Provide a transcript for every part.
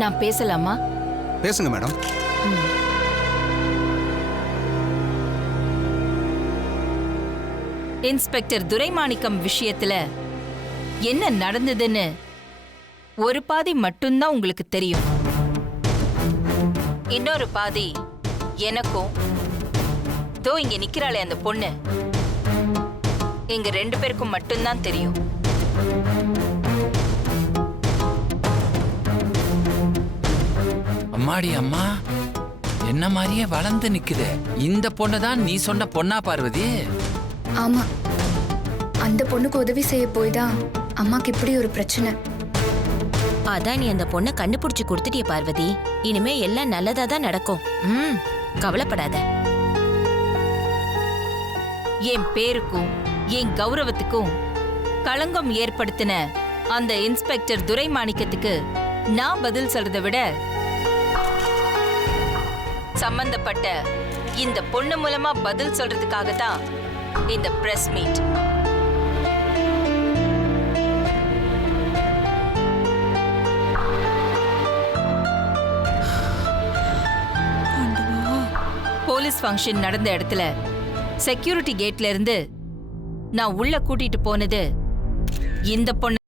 நான் பேசலாமா? பேசுங்க மேடம். இன்ஸ்பெக்டர் துரைமாணிக்கம் விஷயத்துல என்ன நடந்ததுன்னு ஒரு பாதி மட்டும்தான் உங்களுக்கு தெரியும். இன்னொரு பாதி எனக்கும் தோ இங்க நிக்கிறாளே அந்த பொண்ணு, எங்க 2 பேருக்கும் மட்டும்தான் தெரியும். அம்மாடி அம்மா, என்ன மாதிரியே வளர்ந்து நிக்குது. இந்த பொண்ணு தான் நீ சொன்ன பொண்ணா பார்வதி? ஆமா, அந்த பொண்ணுக்கு உதவி செய்ய போய் தான் அம்மாக்கு இப்படி ஒரு பிரச்சனை. அதான் நீ அந்த பொண்ணை கண்டுபிடிச்சு கொடுத்துட்டிய பார்வதி. இனிமே எல்லாம் நல்லதா தான் நடக்கும். கவலைப்படாத. என் பேருக்கும் என் கௌரவத்துக்கும் களங்கம் ஏற்படுத்தின அந்த இன்ஸ்பெக்டர் துரைமாணிக்கத்துக்கு நான் பதில் சொல்றதை விட சம்பந்தப்பட்ட இந்த பொண்ணு மூலமா பதில் சொல்றதுக்காக தான் இந்த பிரஸ் மீட். போலீஸ் ஃபங்க்ஷன் நடந்த இடத்துல செக்யூரிட்டி கேட்ல இருந்து நான் உள்ள கூட்டிட்டு போனது இந்த பொண்ணு.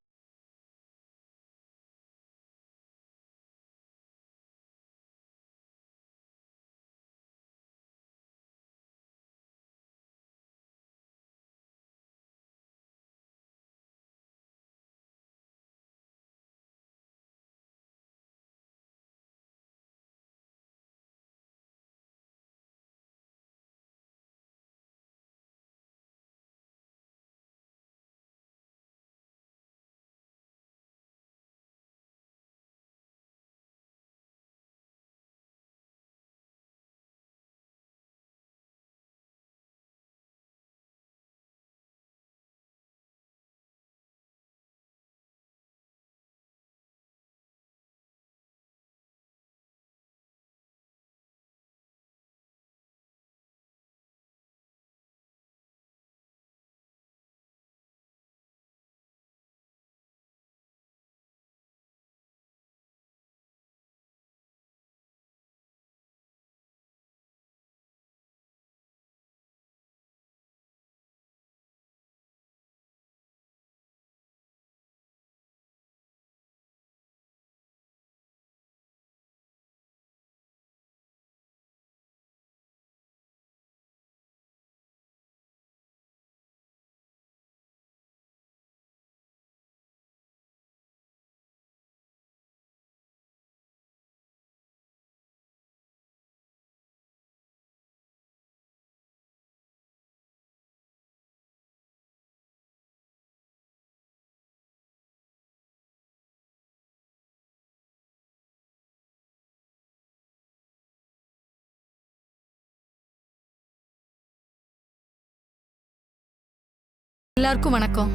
எல்லாருக்கும் வணக்கம்.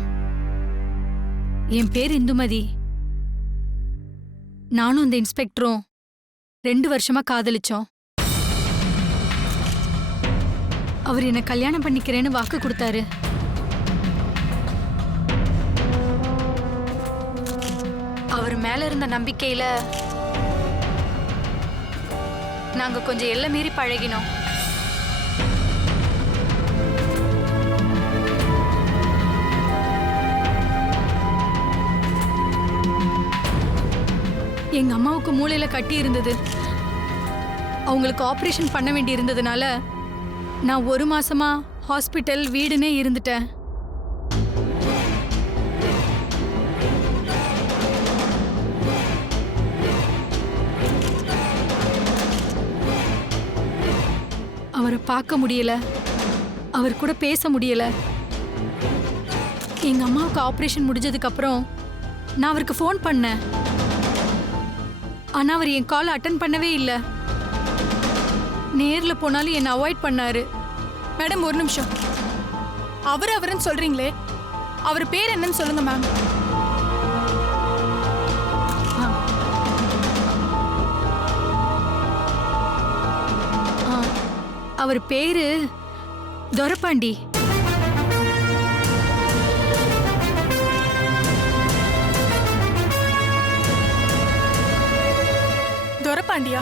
என் பேர் இந்துமதி. நானும் அந்த இன்ஸ்பெக்டரும் 2 வருஷமா காதலிச்சோம். அவர் என்ன கல்யாணம் பண்ணிக்கிறேன்னு வாக்கு கொடுத்தாரு. அவர் மேல இருந்த நம்பிக்கையில நாங்க கொஞ்சம் எல்லை மீறி பழகினோம். எங்க அம்மாவுக்கு மூளையில கட்டி இருந்தது. அவங்களுக்கு ஆபரேஷன் பண்ண வேண்டி இருந்ததுனால நான் 1 மாசமா ஹாஸ்பிட்டல் வீடுனே இருந்துட்டேன். அவரை பார்க்க முடியல, அவர் கூட பேச முடியல. எங்க அம்மாவுக்கு ஆபரேஷன் முடிஞ்சதுக்கு அப்புறம் நான் அவருக்கு ஃபோன் பண்ணேன். ஆனா அவர் என் கால் அட்டன் பண்ணவே இல்லை. நேர்ல போனாலும் என்னை அவாய்ட் பண்ணாரு. மேடம் ஒரு நிமிஷம், அவருன்னு சொல்றீங்களே, அவர் பேர் என்னன்னு சொல்லுங்க மேம். அவர் பேரு துரைபாண்டி. துரப்பாண்டியா?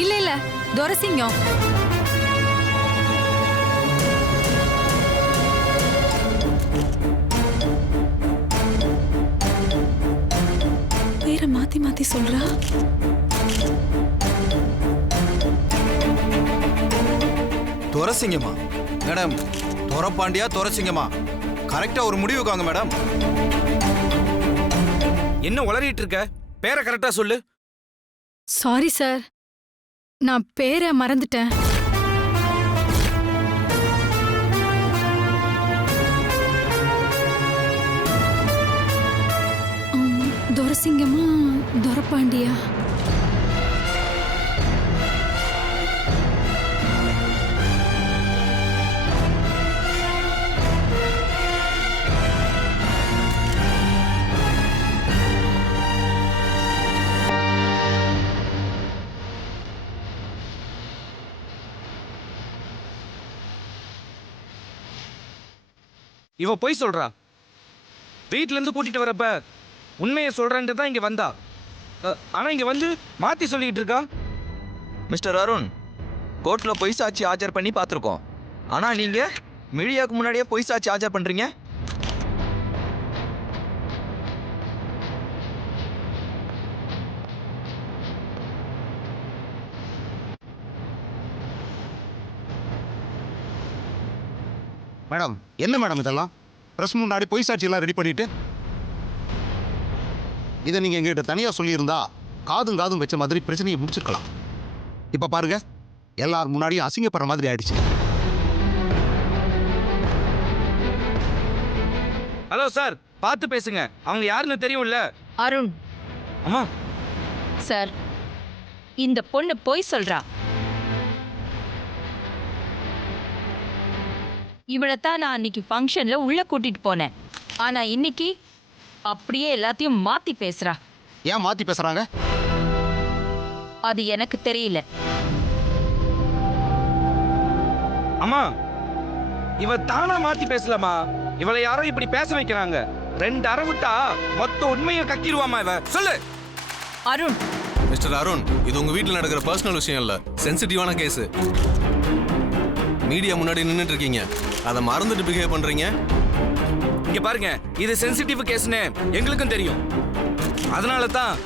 இல்ல இல்ல, துரசிங்கம். பேரை மாத்தி மாத்தி சொல்றா. துரசிங்கம்மா மேடம், துரப்பாண்டியா துரசிங்கம்மா, கரெக்டா ஒரு முடிவுக்கு வாங்க மேடம். என்ன உளறிட்டு இருக்க? பேரை கரெக்டா சொல்லு. சாரி சார், நான் பேரை மறந்துட்டேன். துரசிங்கமா துரப்பாண்டியா? இவ போய் சொல்றா. வீட்ல இருந்து கூட்டிட்டு வரப்ப உண்மையை சொல்றேன்ட்டு தான் இங்க வந்தா. ஆனா இங்க வந்து மாத்தி சொல்லிட்டு இருக்கா. மிஸ்டர் அருண், கோர்ட்ல பொய் சாட்சி ஆஜர் பண்ணி பார்த்துருக்கோம். ஆனா நீங்க மீடியாவுக்கு முன்னாடியே பொய் சாட்சி ஆஜர் பண்றீங்க. மேடம், என்ன மேடம் இதெல்லாம்? பிரஸ் முன்னாடி பொய் சாட்சியெல்லாம் ரெடி பண்ணிட்டு இதை நீங்கள் எங்ககிட்ட தனியாக சொல்லியிருந்தா காதும் காதும் வச்ச மாதிரி பிரச்சனையை முடிச்சிருக்கலாம். இப்போ பாருங்க, எல்லாரும் முன்னாடியும் அசிங்கப்படுற மாதிரி ஆயிடுச்சு. ஹலோ சார், பார்த்து பேசுங்க. அவங்க யாருன்னு தெரியும்ல? அருண் அம்மா, சார், இந்த பொண்ணு பொய் சொல்றா. இவளைத்தான் நான் அன்னைக்கு ஃபங்க்ஷன்ல உள்ள கூட்டிட்டு போனேன். ஆனா இன்னைக்கு அப்படியே எல்லாத்தையும் மாத்தி பேசுறா. ஏன் மாற்றி பேசுகிறாங்க? அது எனக்கு தெரியல. அம்மா, இவ தானா மாத்தி பேசலாமா? இவளை யாரோ இப்படி பேச வைக்கிறாங்க. 2 அரை விட்டா மொத்த உண்மையை கக்கிடுவாமா இவ. சொல்லு. அருண், மிஸ்டர் அருண், இது உங்க வீட்டில் நடக்கிற பர்சனல் விஷயம் இல்ல, சென்சிட்டிவான கேஸ். மீடியா முன்னாடி நின்றுட்டு இருக்கீங்க, அதை மறந்துட்டு பிஹேவ் பண்றீங்க. இங்க பாருங்க, இது சென்சிட்டிவ் கேஸ்னு எங்களுக்கும் தெரியும். அதனால தான்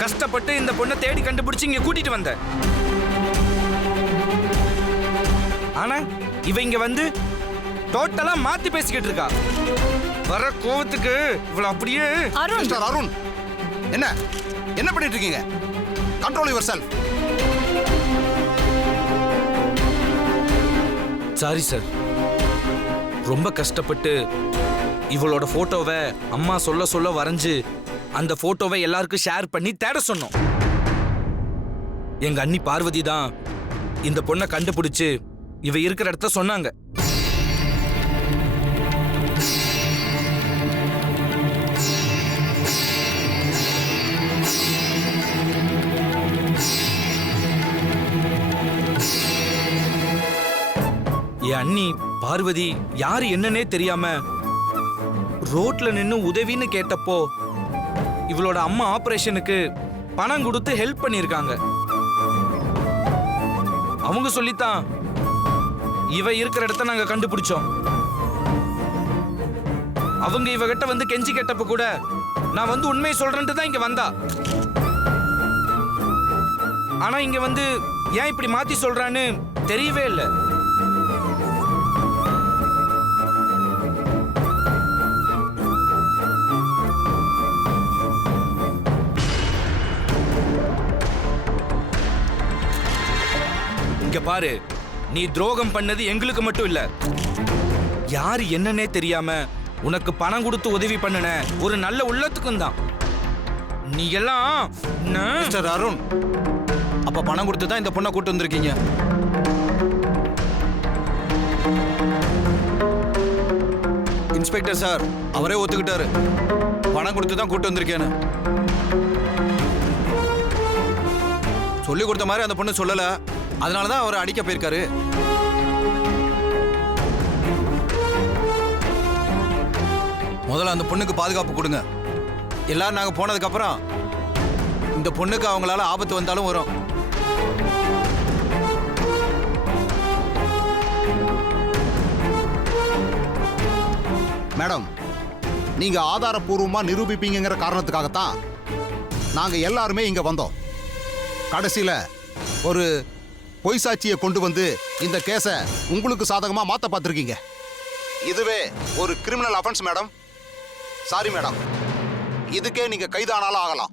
கஷ்டப்பட்டு இந்த பொண்ணை தேடி கண்டுபிடிச்சு இங்க கூட்டிட்டு வந்தேன். ஆனா இவ இங்க வந்து டோட்டலா மாத்தி பேசிக்கிட்டு இருக்கா. வர கோவத்துக்கு இவள அப்படியே. அருண், மிஸ்டர் அருண், என்ன என்ன பண்ணிட்டு இருக்கீங்க? Control your self. Sorry sir, ரொம்ப கஷ்டப்பட்டு இவளோட போட்டோவை அம்மா சொல்ல சொல்ல வரைஞ்சு அந்த போட்டோவை எல்லாருக்கும் ஷேர் பண்ணி தேட சொன்னோம். எங்க அண்ணி பார்வதி தான் இந்த பொண்ணை கண்டுபிடிச்சு இவ இருக்கிற இடத்த சொன்னாங்க. என் அண்ணி பார்வதி யாரு என்னன்னே தெரியாம ரோட்ல நின்னு உதவின்னு கேட்டப்போ இவளோட அம்மா ஆபரேஷனுக்கு பணம் கொடுத்து ஹெல்ப் பண்ணிருக்காங்க. அவங்க சொல்லித்தான் இவ இருக்கிற இடத்த நாங்க கண்டுபிடிச்சோம். அவங்க இவகிட்ட வந்து கெஞ்சி கேட்டப்ப கூட நான் வந்து உண்மையை சொல்றேன்ட்டு தான் இங்க வந்தா. ஆனா இங்க வந்து ஏன் இப்படி மாத்தி சொல்றான்னு தெரியவே இல்லை. இங்க பாரு, நீ துரோகம் பண்ணது எங்களுக்கு மட்டும் இல்ல, யாரு என்னன்னே தெரியாம உனக்கு பணம் கொடுத்து உதவி பண்ணன ஒரு நல்ல உள்ளத்துக்கும் தான். நீ எல்லாம் மிஸ்டர் அருண், அப்ப பணம் கொடுத்து தான் இந்த பொண்ணை கூட்டு வந்திருக்கீங்க. இன்ஸ்பெக்டர் சார் அவரே ஒத்துக்கிட்டாரு, பணம் கொடுத்து தான் கூட்டு வந்திருக்கேன்னு. சொல்லி கொடுத்த மாதிரி அந்த பொண்ணு சொல்லல, அதனாலதான் அவரை அடிக்க போயிருக்காரு. முதல்ல அந்த பொண்ணுக்கு பாதுகாப்பு கொடுங்க. எல்லாரும் நாங்க போனதுக்கு அப்புறம் இந்த பொண்ணுக்கு அவங்களால ஆபத்து வந்தாலும் வரும். மேடம், நீங்க ஆதாரப்பூர்வமா நிரூபிப்பீங்கிற காரணத்துக்காகத்தான் நாங்க எல்லாருமே இங்க வந்தோம். கடைசியில ஒரு பொய் சாட்சியை கொண்டு வந்து இந்த கேஸை உங்களுக்கு சாதகமா மாத்த பார்த்திருக்கீங்க. இதுவே ஒரு criminal offence madam. Sorry madam, இதுக்கே நீங்க கைதானாலும் ஆகலாம்.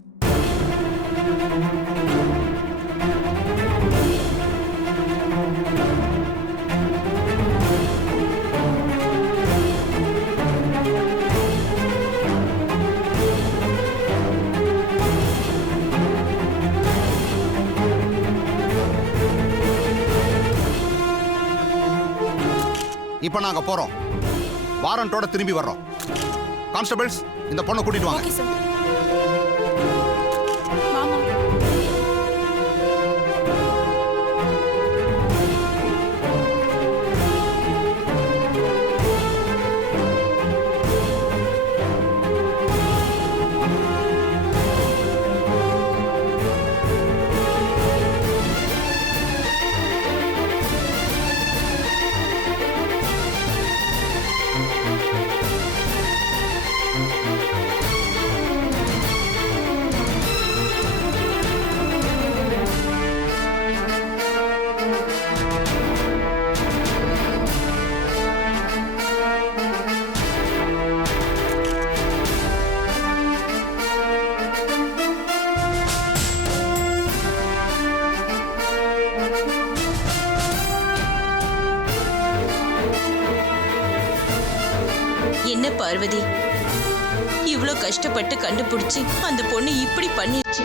இப்ப நாங்க போறோம். வாரண்டோட திரும்பி வர்றோம். கான்ஸ்டபிள்ஸ், இந்த பொண்ணை கூட்டிட்டு வாங்க. Okay sir. வாமா. என்ன பார்வதி, இவ்ளோ கஷ்டப்பட்டு கண்டுபிடிச்சு அந்த பொண்ணு இப்படி பண்ணிருச்சு.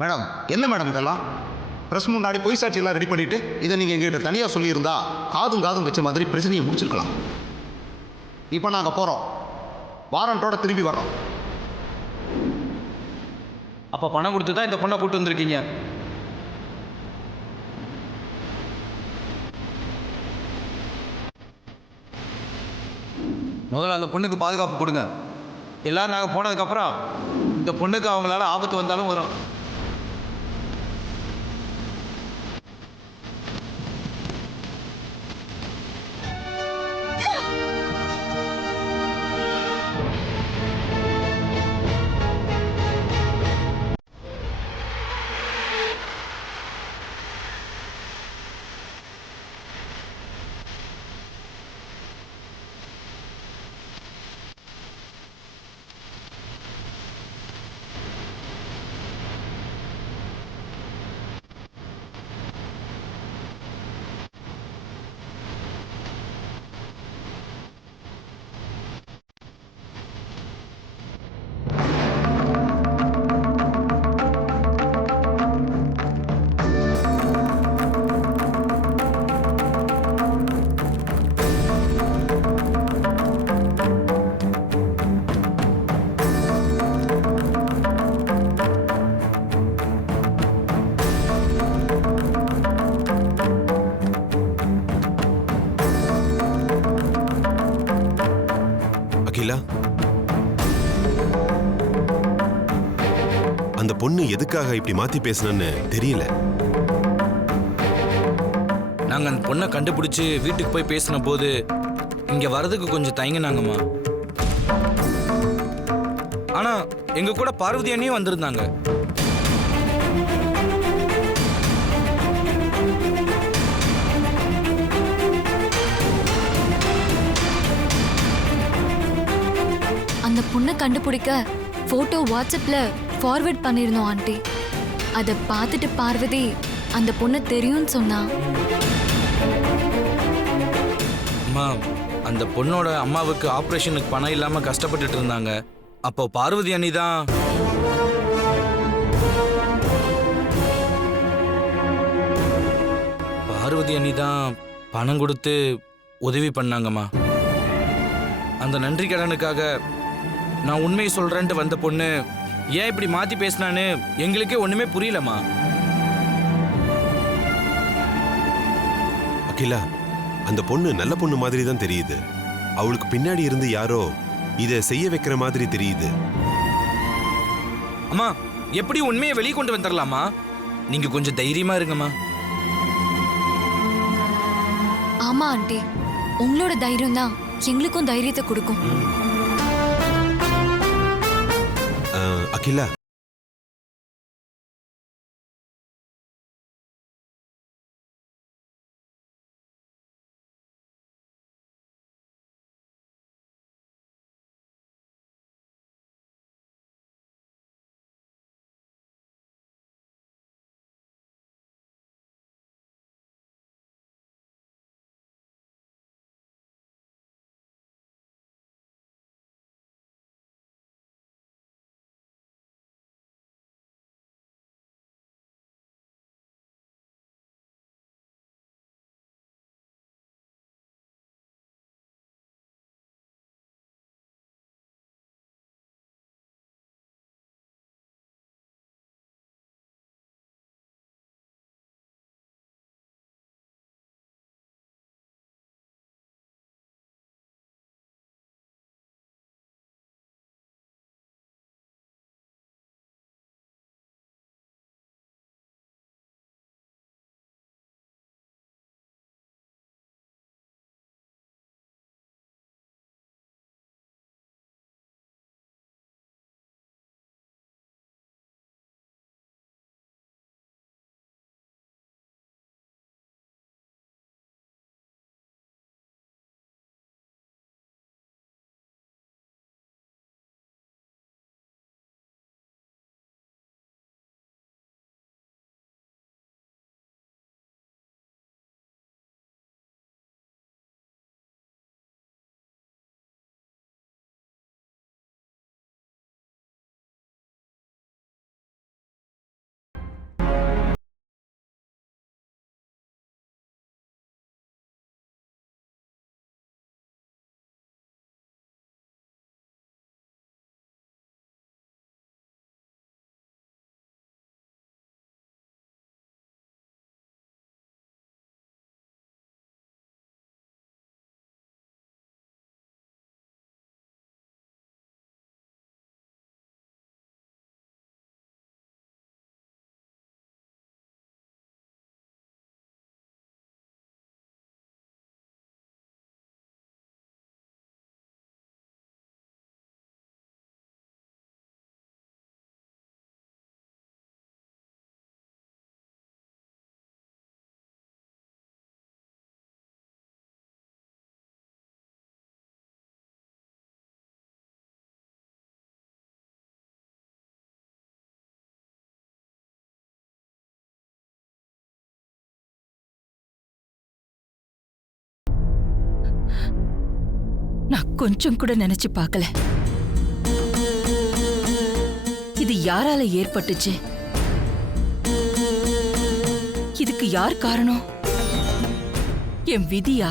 மேடம், என்ன மேடம் இதெல்லாம்? பிரஸ் முன்னாடி பொய் சாட்சி எல்லாம் ரெடி பண்ணிட்டு இதை நீங்க எங்ககிட்ட தனியா சொல்லியிருந்தா காதும் வச்ச மாதிரி பிரச்சனையை முடிச்சிருக்கலாம். இப்போ நாங்க போறோம். வாரண்டோட திரும்பி வர்றோம். அப்ப பணம் கொடுத்து தான் இந்த பொண்ணை கூட்டு வந்திருக்கீங்க. முதல்ல அந்த பொண்ணுக்கு பாதுகாப்பு கொடுங்க. எல்லாரும் நாங்கள் போனதுக்கப்புறம் இந்த பொண்ணுக்கு அவங்களால ஆபத்து வந்தாலும் வரும். அந்த பொண்ணு எதுக்காக இப்படி மாத்தி பேசணும்னு தெரியல. நாங்க அந்த பொண்ணை கண்டுபிடிச்சு வீட்டுக்கு போய் பேசின போது இங்க வர்றதுக்கு கொஞ்சம் தயங்கினாங்கம்மா. ஆனா எங்க கூட பார்வதி அண்ணியும் வந்திருந்தாங்க. அந்த பொண்ணை கண்டுபிடிக்க போட்டோ வாட்ஸ்அப்ல ஃபார்வர்ட் பண்ணிருந்தோம் ஆண்டி. அதை பார்த்துட்டு பார்வதி அந்த பொண்ணு தெரியும்னு சொன்னா. அம்மா, அந்த பொண்ணோட அம்மாவுக்கு ஆபரேஷனுக்கு பணம் இல்லாம கஷ்டப்பட்டுட்டு இருந்தாங்க. அப்போ பார்வதி அண்ணி தான் பணம் கொடுத்து உதவி பண்ணாங்கம்மா. அந்த நன்றி கடனுக்காக நான் உண்மையை சொல்றேன்ட்டு வந்த பொண்ணு ஏன் இப்படி மாத்தி பேசினான்னு எங்களுக்கே ஒண்ணுமே புரியலம்மா. அகிலா, அந்த பொண்ணு நல்ல பொண்ணு மாதிரி தான் தெரியுது. அவளுக்கு பின்னாடி இருந்து யாரோ இதை செய்ய வைக்கிற மாதிரி தெரியுது. அம்மா, எப்படி உண்மையை வெளியே கொண்டு வந்துடலாமா? நீங்க கொஞ்சம் தைரியமா இருங்கம்மா. ஆமா ஆண்டி, உங்களோட தைரியம் தான் எங்களுக்கும் தைரியத்தை கொடுக்கும். அகிலா, நான் கொஞ்சம் கூட நினைச்சு பார்க்கல. இது யாரால ஏற்பட்டுச்சு? இதுக்கு யார் காரணம்? என் விதியா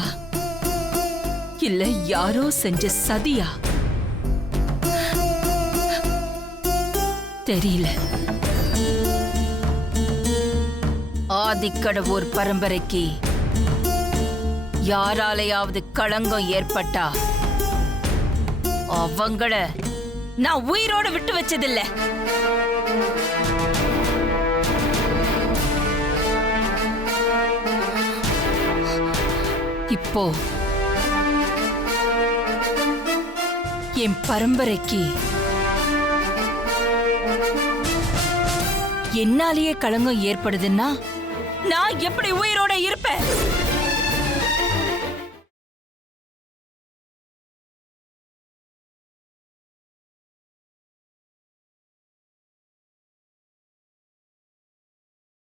இல்ல யாரோ செஞ்ச சதியா? தெரியல. ஆதிக்கடவுர் பரம்பரைக்கு யாராலையாவது களங்கம் ஏற்பட்டா அவங்கள நான் உயிரோட விட்டு வச்சதில்ல. இப்போ என் பரம்பரைக்கு என்னாலேயே களங்கம் ஏற்படுதுன்னா நான் எப்படி உயிரோட இருப்பேன்?